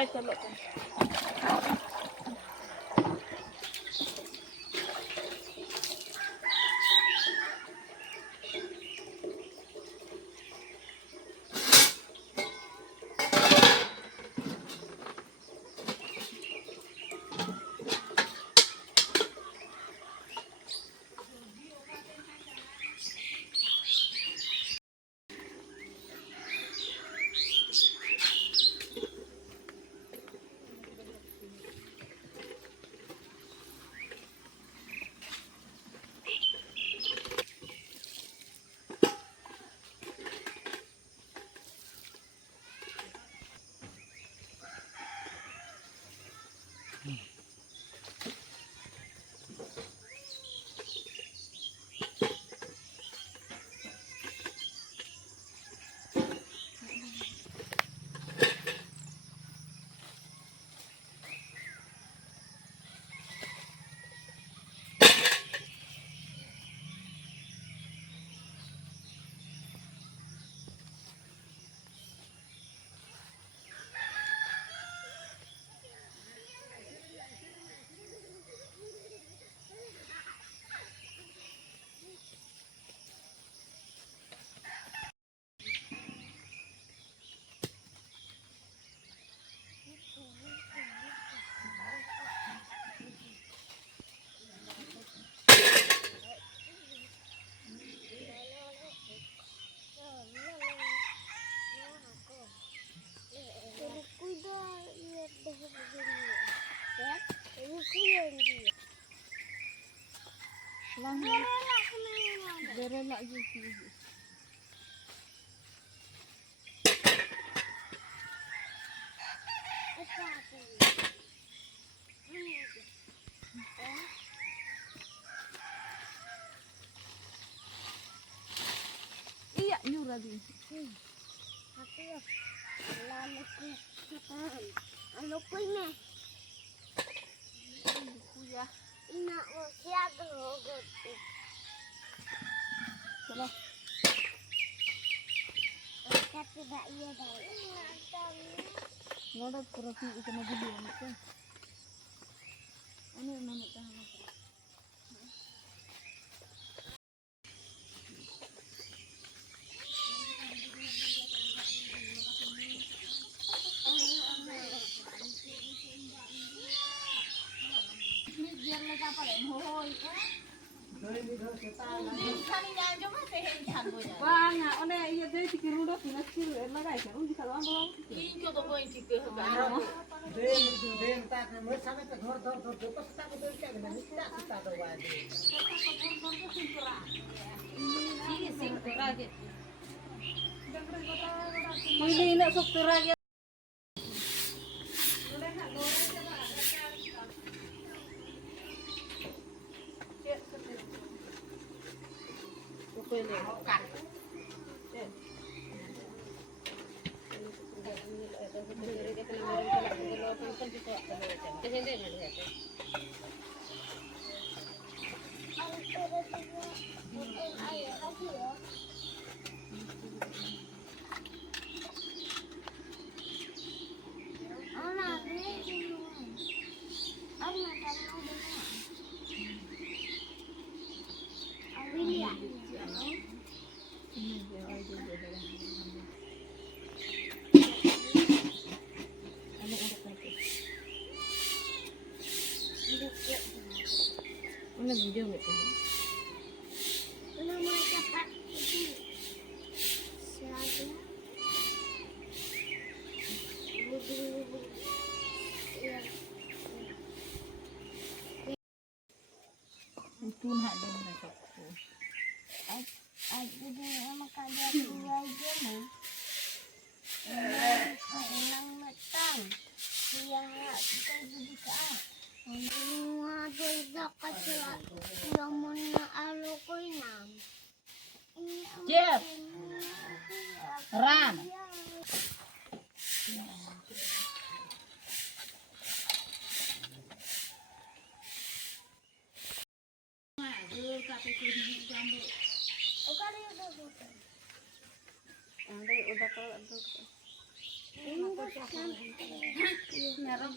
Baik telok kan. Berelak gitu. Iya nyurah di. Aku lalu anu kuine. Ya. Ina usia dulu. Salah. Tidak iya dah. Ngoda terapi ikan aja dia macam. Ini nama tahan. Biar mereka apa leh? Mohoi kan? Banyak, oleh iya deh cikir udah pindah cikir, enak aja. Uji kalau ambil. Ini coba boy cikir kan. Den tak nomor sampai ke घर घर pas tak betul kan dan tidak kita tahu aja. Ini sing terage. Ini nak sok terage. Boleh makan. Ini video nggak tuh? Nama cepat itu siapa? Itu nak dia nak aku. Aku dia makan dia aja mau. Enak matang. Dia kita juga. Semua tidak kecil, namanya alukuinam. Jeff, Ram. Udah kalau Merah.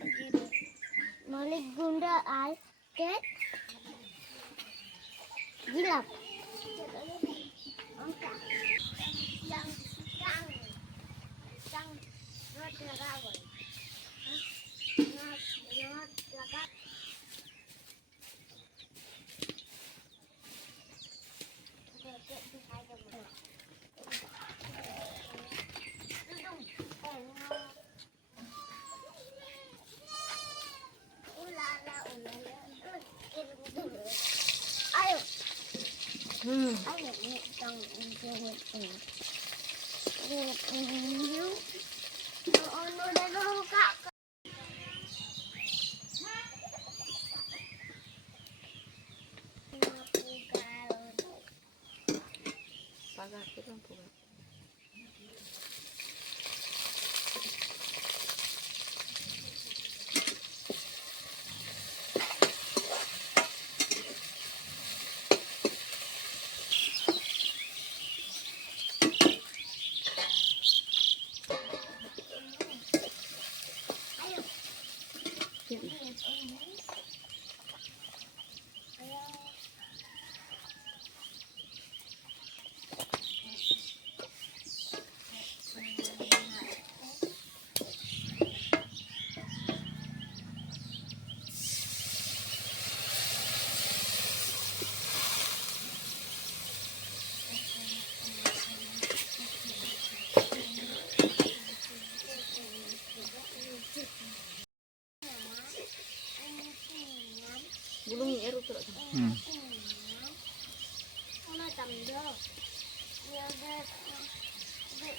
begini. Malik gunda al ke gilap. Ayo. Ayo tong Bulungi eru tuh. Una tamdo. Ya udah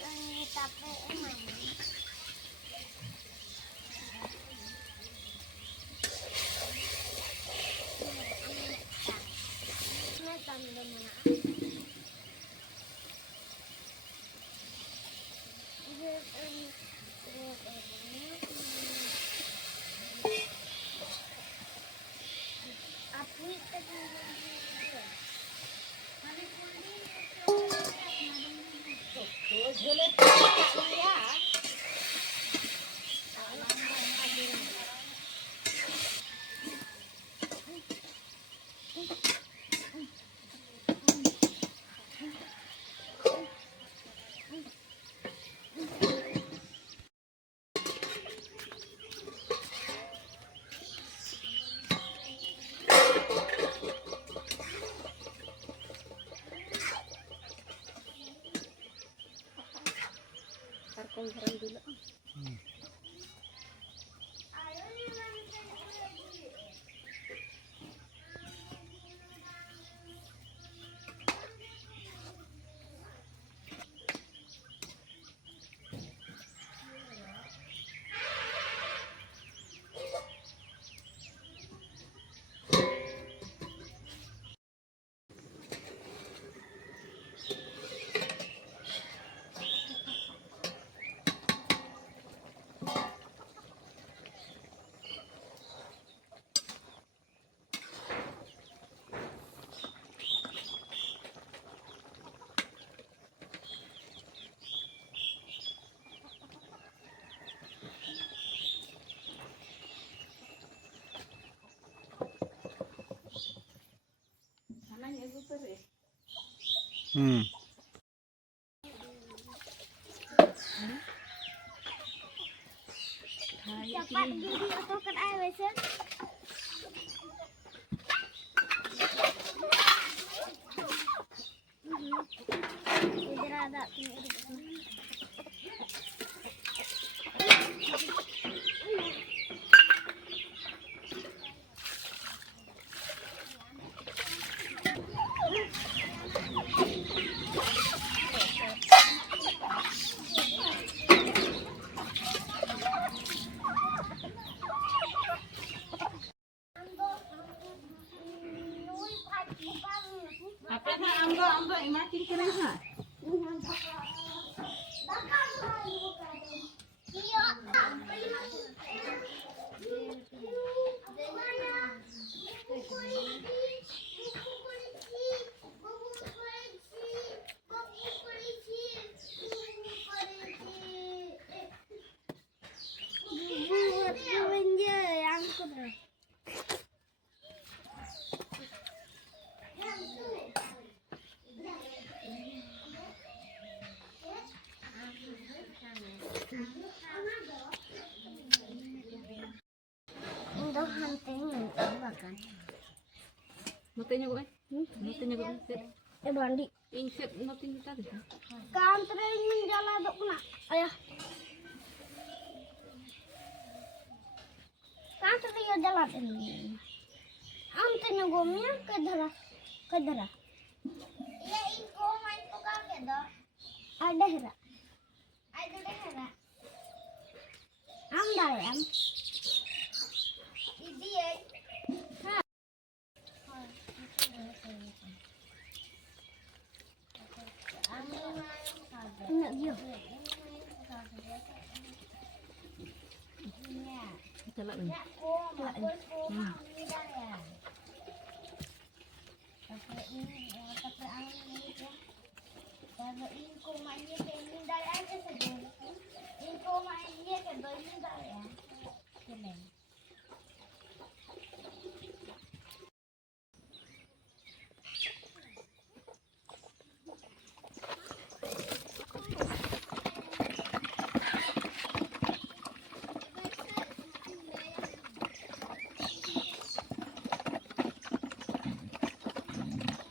ini tape emang. Una tamdo mana? Kongkaran dulu. Cepat jadi atau kan air wesen. Jadi ada apa na ambo makin keren ha. Untuk hunting kan? Matanya gue, matanya gue. Bandi. Inset matanya tadi. Kantring menjalan dok nak, ayah. Kantring jalan ini. Antenya gomnya ke darah. Iya, info main tukar ke dah. Ada hera. Ada hera. Amdal am. Ini ya. Nak dia. Jalan ni. Tapi ini, tapi angin ni ya. Kalau ini kau main ni, ini dah